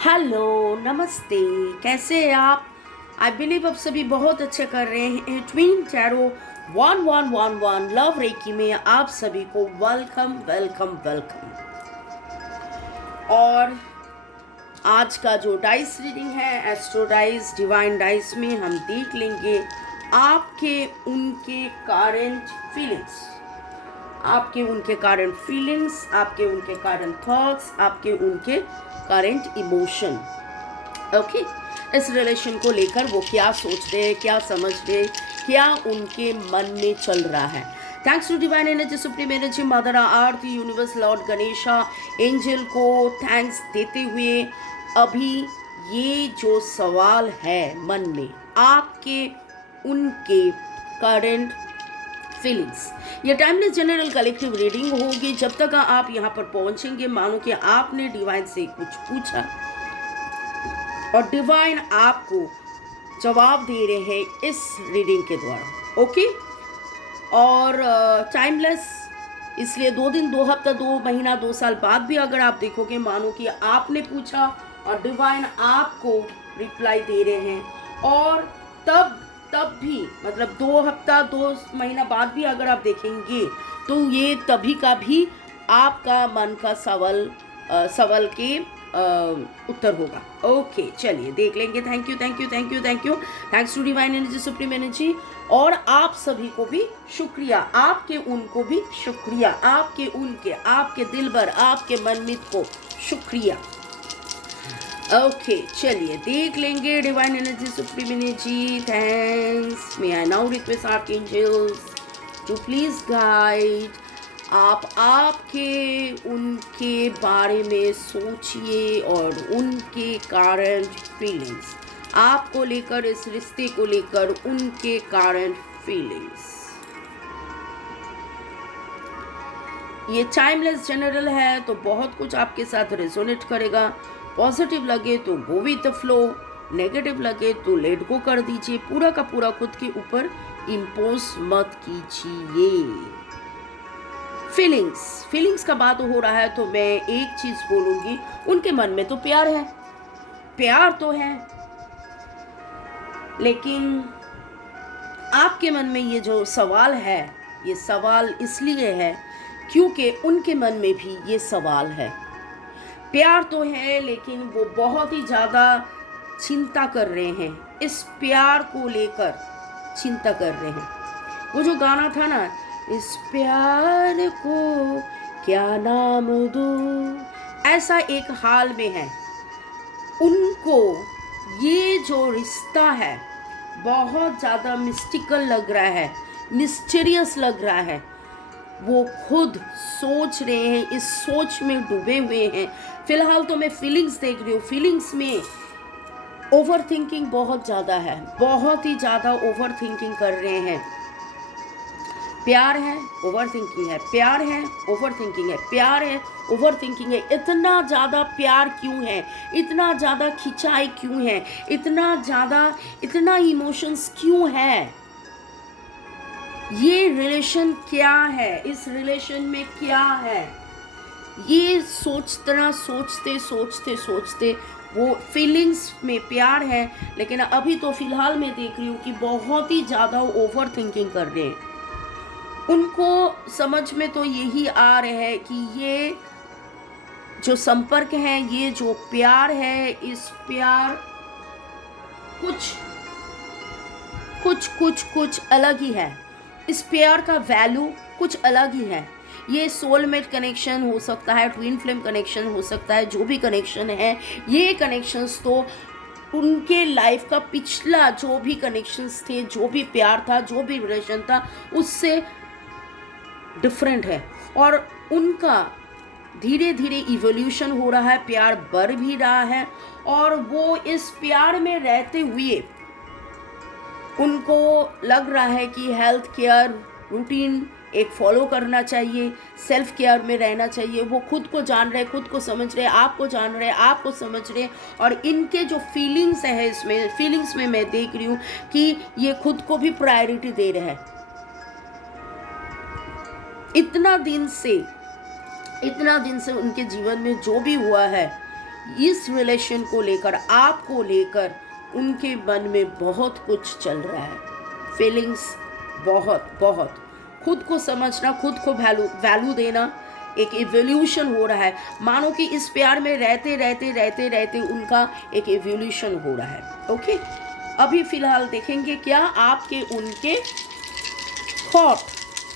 Hello, नमस्ते। कैसे हैं आप? आई बिलीव आप सभी बहुत अच्छे कर रहे हैं। ट्विन टैरो 1111 लव रेकी में आप सभी को वेलकम वेलकम वेलकम। और आज का जो डाइस रीडिंग है, एस्ट्रो डाइस डिवाइन डाइस में हम देख लेंगे आपके उनके करंट फीलिंग्स, आपके उनके करंट फीलिंग्स, आपके उनके करंट थॉट्स, आपके उनके करंट इमोशन। ओके, इस रिलेशन को लेकर वो क्या सोच रहे हैं, क्या समझ रहे, क्या उनके मन में चल रहा है। Thanks to divine energy, supreme energy, mother Aarti, universe, lord Ganesha, angel को थैंक्स देते हुए अभी ये जो सवाल है मन में, आपके उनके करंट फीलिंग्स, ये टाइमलेस जनरल कलेक्टिव रीडिंग होगी। जब तक आप यहाँ पर पहुँचेंगे, मानो कि आपने डिवाइन से कुछ पूछा और डिवाइन आपको जवाब दे रहे हैं इस रीडिंग के द्वारा। ओके, और टाइमलेस इसलिए 2 दिन, 2 हफ्ता, 2 महीना, 2 साल बाद भी अगर आप देखोगे, मानो कि आपने पूछा और डिवाइन आपको रिप्लाई दे रहे हैं। और तब भी मतलब 2 हफ्ता, 2 महीना बाद भी अगर आप देखेंगे तो ये तभी का भी आपका मन का सवाल के उत्तर होगा। ओके, चलिए देख लेंगे। Thank you thank you thank you thank you thanks to divine energy, supreme energy. और आप सभी को भी शुक्रिया, आपके उनको भी शुक्रिया, आपके उनके, आपके दिल भर, आपके मनमीत को शुक्रिया। ओके, चलिए देख लेंगे divine energy, supreme energy. Thanks. May I now request archangels to please guide. आप आपके उनके बारे में सोचिए और उनके कारण फीलिंग्स, आपको लेकर, इस रिश्ते को लेकर उनके कारण फीलिंग्स। ये टाइमलेस जनरल है तो बहुत कुछ आपके साथ रेजोनेट करेगा। पॉजिटिव लगे तो go with the flow, negative लगे तो लेट गो कर दीजिए। पूरा का पूरा खुद के ऊपर इम्पोज मत कीजिए। फीलिंग्स का बात हो रहा है तो मैं एक चीज बोलूंगी, उनके मन में तो प्यार तो है, लेकिन आपके मन में ये जो सवाल है, ये सवाल इसलिए है क्योंकि उनके मन में भी ये सवाल है। प्यार तो है लेकिन वो बहुत ही ज़्यादा चिंता कर रहे हैं, इस प्यार को लेकर चिंता कर रहे हैं। वो जो गाना था ना, इस प्यार को क्या नाम दूँ, ऐसा एक हाल में है उनको। ये जो रिश्ता है बहुत ज़्यादा मिस्टिकल लग रहा है, मिस्टीरियस लग रहा है। वो खुद सोच रहे हैं, इस सोच में डूबे हुए हैं। फिलहाल तो मैं फीलिंग्स देख रही हूँ, फीलिंग्स में ओवर थिंकिंग बहुत ज़्यादा है, बहुत ही ज़्यादा ओवर थिंकिंग कर रहे हैं। प्यार है, ओवर थिंकिंग है, प्यार है, ओवर थिंकिंग है, प्यार है, ओवर थिंकिंग है। इतना ज़्यादा प्यार क्यों है, इतना ज़्यादा खिंचाई क्यों है, इतना इमोशंस क्यों है? ये रिलेशन क्या है, इस रिलेशन में क्या है? ये सोचते वो फीलिंग्स में प्यार है, लेकिन अभी तो फिलहाल मैं देख रही हूँ कि बहुत ही ज़्यादा ओवर थिंकिंग कर रहे हैं। उनको समझ में तो यही आ रहा है कि ये जो संपर्क है, ये जो प्यार है, इस प्यार कुछ अलग ही है। इस प्यार का वैल्यू कुछ अलग ही है। ये सोलमेट कनेक्शन हो सकता है, ट्विन फ्लेम कनेक्शन हो सकता है, जो भी कनेक्शन है, ये कनेक्शंस तो उनके लाइफ का पिछला जो भी कनेक्शंस थे, जो भी प्यार था, जो भी रिलेशन था, उससे डिफरेंट है। और उनका धीरे धीरे इवोल्यूशन हो रहा है, प्यार बढ़ भी रहा है। और वो इस प्यार में रहते हुए उनको लग रहा है कि हेल्थ केयर रूटीन एक फॉलो करना चाहिए, सेल्फ केयर में रहना चाहिए। वो खुद को जान रहे, खुद को समझ रहे, आपको जान रहे, आपको समझ रहे। और इनके जो फीलिंग्स है, इसमें फीलिंग्स में मैं देख रही हूँ कि ये खुद को भी प्रायोरिटी दे रहे हैं। इतना दिन से उनके जीवन में जो भी हुआ है, इस रिलेशन को लेकर, आपको लेकर उनके मन में बहुत कुछ चल रहा है, फीलिंग्स बहुत बहुत। खुद को समझना, खुद को वैल्यू देना, एक इवोल्यूशन हो रहा है। मानो कि इस प्यार में रहते रहते रहते रहते उनका एक इवोल्यूशन हो रहा है। ओके, अभी फिलहाल देखेंगे क्या आपके उनके थॉट,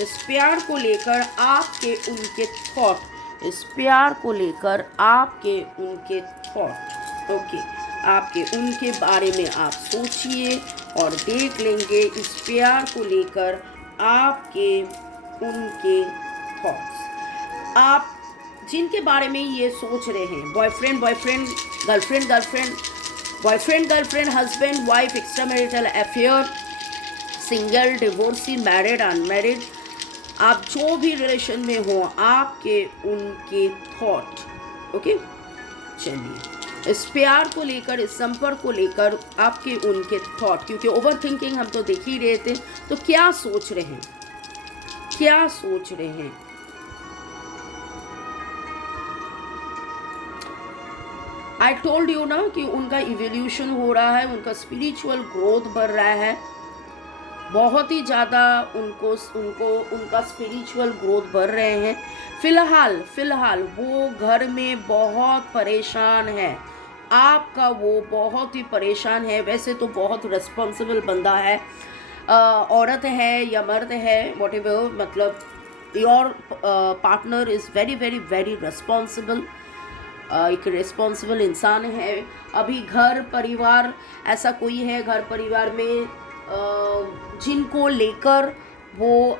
इस प्यार को लेकर आपके उनके थॉट, इस प्यार को लेकर आपके उनके थॉट। ओके, आपके उनके बारे में आप सोचिए और देख लेंगे इस प्यार को लेकर आपके उनके थॉट्स। आप जिनके बारे में ये सोच रहे हैं, boyfriend boyfriend, girlfriend girlfriend, boyfriend girlfriend, husband wife, extra marital affair, single, divorcee, married, unmarried, आप जो भी रिलेशन में हो, आपके उनके थॉट। ओके, चलिए इस प्यार को लेकर, इस संपर्क को लेकर आपके उनके थॉट, क्योंकि ओवर थिंकिंग हम तो देख ही रहे थे, तो क्या सोच रहे हैं, क्या सोच रहे हैं। आई टोल्ड यू ना कि उनका इवोल्यूशन हो रहा है, उनका स्पिरिचुअल ग्रोथ बढ़ रहा है, बहुत ही ज़्यादा उनका स्पिरिचुअल ग्रोथ बढ़ रहे हैं। फिलहाल वो घर में बहुत परेशान है, आपका वो बहुत ही परेशान है। वैसे तो बहुत रिस्पॉन्सिबल बंदा है, औरत है या मर्द है, वॉट एवर, मतलब your partner is very very very responsible, एक रिस्पॉन्सिबल इंसान है। अभी घर परिवार ऐसा कोई है, घर परिवार में जिनको लेकर वो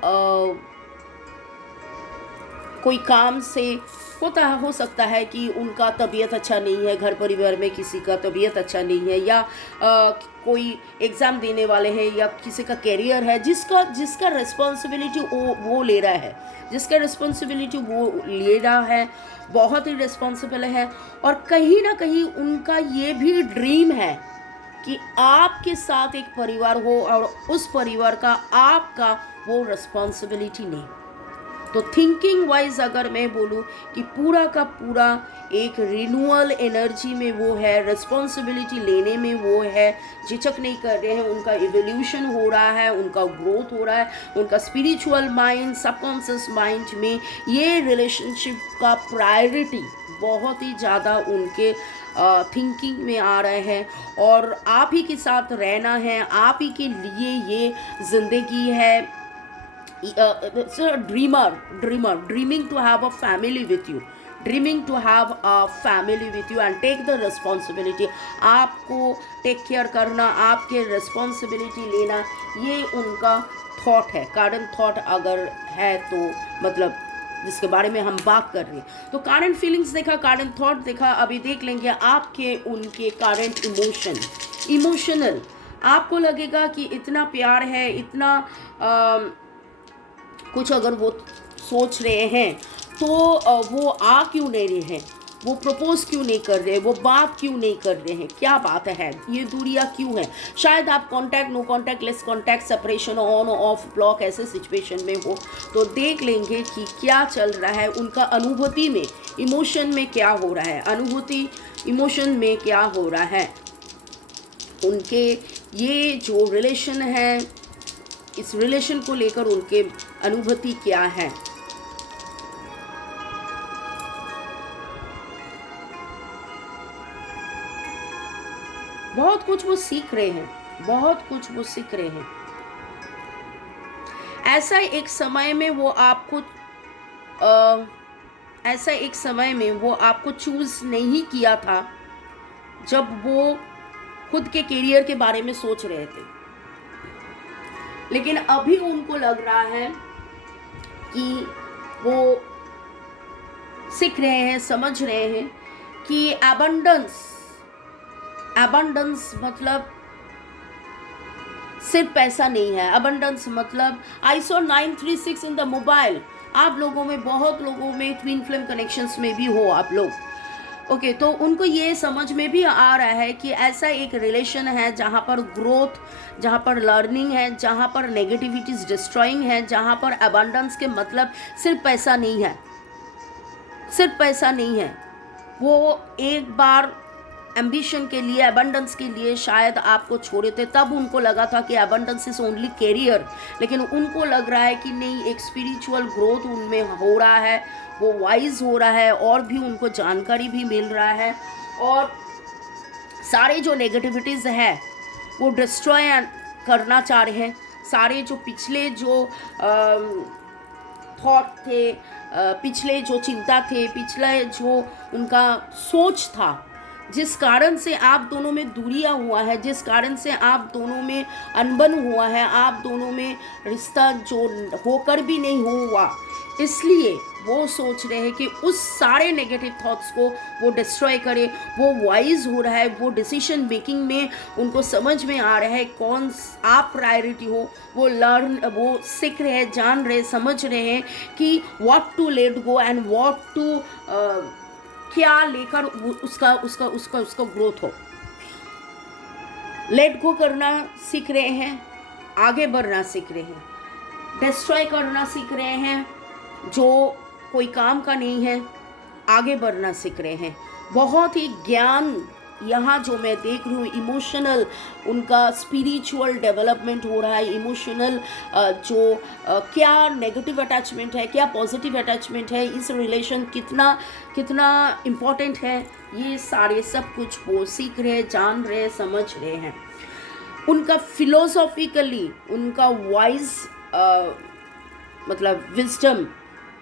कोई काम से हो सकता है कि उनका तबीयत अच्छा नहीं है, घर परिवार में किसी का तबीयत अच्छा नहीं है, या कोई एग्ज़ाम देने वाले हैं, या किसी का कैरियर है जिसका रिस्पॉन्सिबिलिटी वो ले रहा है, जिसका रिस्पॉन्सिबिलिटी वो ले रहा है, बहुत ही रिस्पॉन्सिबल है। और कहीं ना कहीं उनका ये भी ड्रीम है कि आपके साथ एक परिवार हो और उस परिवार का आपका वो रिस्पॉन्सिबिलिटी नहीं। तो थिंकिंग वाइज अगर मैं बोलूँ कि पूरा का पूरा एक रिन्यूअल एनर्जी में वो है, रिस्पॉन्सिबिलिटी लेने में वो है, झिझक नहीं कर रहे हैं, उनका इवोल्यूशन हो रहा है, उनका ग्रोथ हो रहा है, उनका स्पिरिचुअल माइंड, सबकॉन्शियस माइंड में ये रिलेशनशिप का प्रायोरिटी बहुत ही ज़्यादा उनके थिंकिंग में आ रहे हैं। और आप ही के साथ रहना है, आप ही के लिए ये ज़िंदगी है। Dreaming to have a family with you, dreaming to have a family with you and take the responsibility. आपको टेक केयर करना, आपके रिस्पॉन्सिबिलिटी लेना, ये उनका थॉट है। कारण थॉट अगर है तो मतलब जिसके बारे में हम बात कर रहे हैं। तो करंट फीलिंग्स देखा, करंट थॉट देखा, अभी देख लेंगे आपके उनके करंट इमोशनल। आपको लगेगा कि इतना प्यार है, इतना कुछ अगर वो सोच रहे हैं तो वो आ क्यों नहीं रहे हैं, वो प्रपोज क्यों नहीं कर रहे, वो बात क्यों नहीं कर रहे हैं, क्या बात है, ये दूरियां क्यों है। शायद आप contact, no contact, less contact, separation, on off, block ऐसे सिचुएशन में हो। तो देख लेंगे कि क्या चल रहा है उनका अनुभूति में, इमोशन में क्या हो रहा है, अनुभूति इमोशन में क्या हो रहा है। उनके ये जो रिलेशन है, इस रिलेशन को लेकर उनके अनुभूति क्या है। बहुत कुछ वो सीख रहे हैं, बहुत कुछ वो सीख रहे हैं। ऐसा एक समय में वो आपको चूज नहीं किया था जब वो खुद के करियर के बारे में सोच रहे थे, लेकिन अभी उनको लग रहा है कि वो सीख रहे हैं, समझ रहे हैं कि एबंडेंस मतलब सिर्फ पैसा नहीं है। अबंडेंस मतलब ISO 936 इन द मोबाइल। आप लोगों में, बहुत लोगों में ट्विन फ्लेम कनेक्शंस में भी हो आप लोग, ओके। तो उनको ये समझ में भी आ रहा है कि ऐसा एक रिलेशन है जहाँ पर ग्रोथ, जहाँ पर लर्निंग है, जहाँ पर नेगेटिविटीज डिस्ट्रॉइंग है, जहाँ पर अबंडेंस के मतलब सिर्फ पैसा नहीं है, सिर्फ पैसा नहीं है। वो एक बार एम्बिशन के लिए, एबंडेंस के लिए शायद आपको छोड़े थे। तब उनको लगा था कि एबंडेंस इज ओनली कैरियर, लेकिन उनको लग रहा है कि नहीं, एक स्पिरिचुअल ग्रोथ उनमें हो रहा है, वो वाइज हो रहा है, और भी उनको जानकारी भी मिल रहा है, और सारे जो नेगेटिविटीज़ है वो डिस्ट्रॉय करना चाह रहे हैं। सारे जो पिछले जो थॉट थे, पिछले जो चिंता थे, पिछले जो उनका सोच था, जिस कारण से आप दोनों में दूरियां हुआ है, जिस कारण से आप दोनों में अनबन हुआ है, आप दोनों में रिश्ता जो होकर भी नहीं हुआ, इसलिए वो सोच रहे हैं कि उस सारे नेगेटिव थॉट्स को वो डिस्ट्रॉय करे। वो वाइज हो रहा है, वो डिसीजन मेकिंग में उनको समझ में आ रहा है कौन आप प्रायोरिटी हो। वो वो सीख रहे हैं, जान रहे, समझ रहे हैं कि what to let go and what to क्या लेकर उसका उसका उसका उसका ग्रोथ हो। लेट गो करना सीख रहे हैं, आगे बढ़ना सीख रहे हैं, डिस्ट्रॉय करना सीख रहे हैं जो कोई काम का नहीं है, आगे बढ़ना सीख रहे हैं। बहुत ही ज्ञान यहाँ जो मैं देख रही हूँ, इमोशनल उनका स्पिरिचुअल डेवलपमेंट हो रहा है। इमोशनल जो क्या नेगेटिव अटैचमेंट है, क्या पॉजिटिव अटैचमेंट है, इस रिलेशन कितना कितना इम्पोर्टेंट है, ये सारे सब कुछ वो सीख रहे, जान रहे, समझ रहे हैं। उनका फिलोसॉफिकली उनका वाइज मतलब विजडम,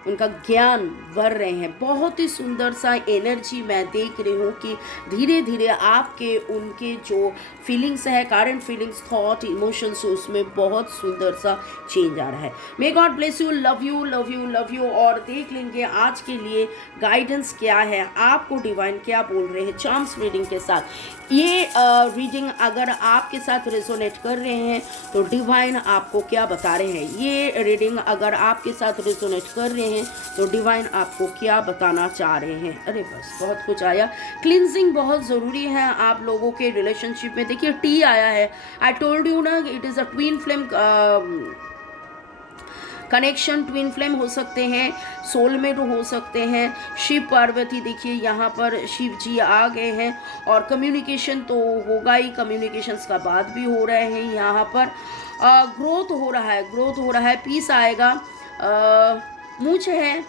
उनका ज्ञान बढ़ रहे हैं। बहुत ही सुंदर सा एनर्जी मैं देख रही हूँ कि धीरे धीरे आपके उनके जो फीलिंग्स है, करंट फीलिंग्स, थॉट, इमोशंस, उसमें बहुत सुंदर सा चेंज आ रहा है। May God bless you, love you love you love you. और देख लेंगे आज के लिए गाइडेंस क्या है, आपको डिवाइन क्या बोल रहे हैं चार्म्स रीडिंग के साथ। ये रीडिंग अगर आपके साथ रेजोनेट कर रहे हैं तो डिवाइन आपको क्या बता रहे हैं। ये रीडिंग अगर आपके साथ रेजोनेट कर रहे हैं तो डिवाइन आपको क्या बताना चाह रहे हैं। अरे बस बहुत कुछ आया। क्लिनजिंग बहुत ज़रूरी है आप लोगों के रिलेशनशिप में। देखिए टी आया है, आई टोल्ड यू ना, it is a twin flame connection. Twin flame हो सकते हैं, सोलमेट हो सकते हैं, शिव पार्वती। देखिए यहाँ पर शिव जी आ गए हैं, और कम्युनिकेशन तो होगा ही, कम्युनिकेशंस का बात भी हो रहे हैं यहाँ पर। ग्रोथ हो रहा है, ग्रोथ हो रहा है, पीस आएगा। मूछ है,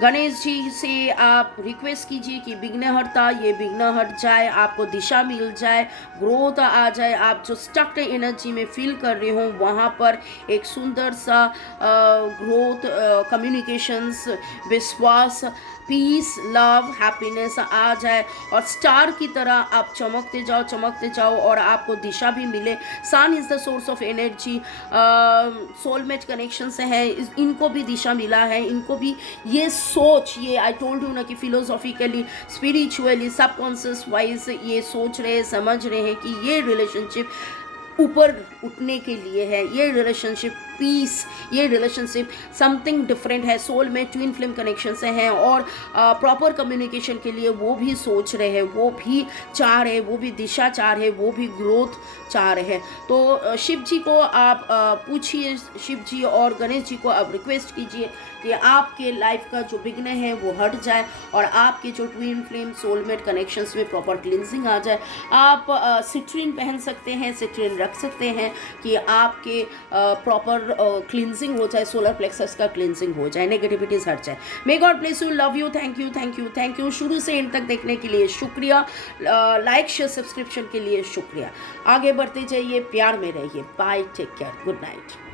गणेश जी से आप रिक्वेस्ट कीजिए कि विघ्नहर्ता, ये विघ्न हट जाए, आपको दिशा मिल जाए, ग्रोथ आ जाए। आप जो स्टक्ड एनर्जी में फील कर रहे हो वहाँ पर एक सुंदर सा ग्रोथ, कम्युनिकेशंस, विश्वास, पीस, लव, हैप्पीनेस आ जाए, और स्टार की तरह आप चमकते जाओ, चमकते जाओ, और आपको दिशा भी मिले। Sun is the source of energy. Soulmate connections हैं, इनको भी दिशा मिला है, इनको भी ये सोच, ये आई टोल्ड यू ना कि फिलोसॉफिकली, स्पिरिचुअली, सबकॉन्शियस वाइज ये सोच रहे, समझ रहे हैं कि ये रिलेशनशिप ऊपर उठने के लिए है, ये रिलेशनशिप पीस, ये रिलेशनशिप समथिंग डिफरेंट है। सोल में ट्विन फ्लेम कनेक्शन से हैं, और प्रॉपर कम्युनिकेशन के लिए वो भी सोच रहे हैं, वो भी चाह रहे हैं, वो भी दिशा चाह रहे हैं, वो भी ग्रोथ चाह रहे हैं। तो शिव जी को आप पूछिए, शिव जी और गणेश जी को आप रिक्वेस्ट कीजिए कि आपके लाइफ का जो विघ्न है वो हट जाए, और आपके जो ट्विन फ्लेम सोलमेट कनेक्शंस में प्रॉपर क्लिनजिंग आ जाए। आप सिट्रीन पहन सकते हैं, सिट्रीन रख सकते हैं कि आपके प्रॉपर क्लिनजिंग हो जाए, सोलर प्लेक्सस का क्लिनजिंग हो जाए, नेगेटिविटीज हट जाए। May God bless you, love you, thank you thank you thank you. शुरू से एंड तक देखने के लिए शुक्रिया, लाइक शेयर सब्सक्रिप्शन के लिए शुक्रिया। आगे बढ़ते जाइए, प्यार में रहिए। Bye, take care, good night.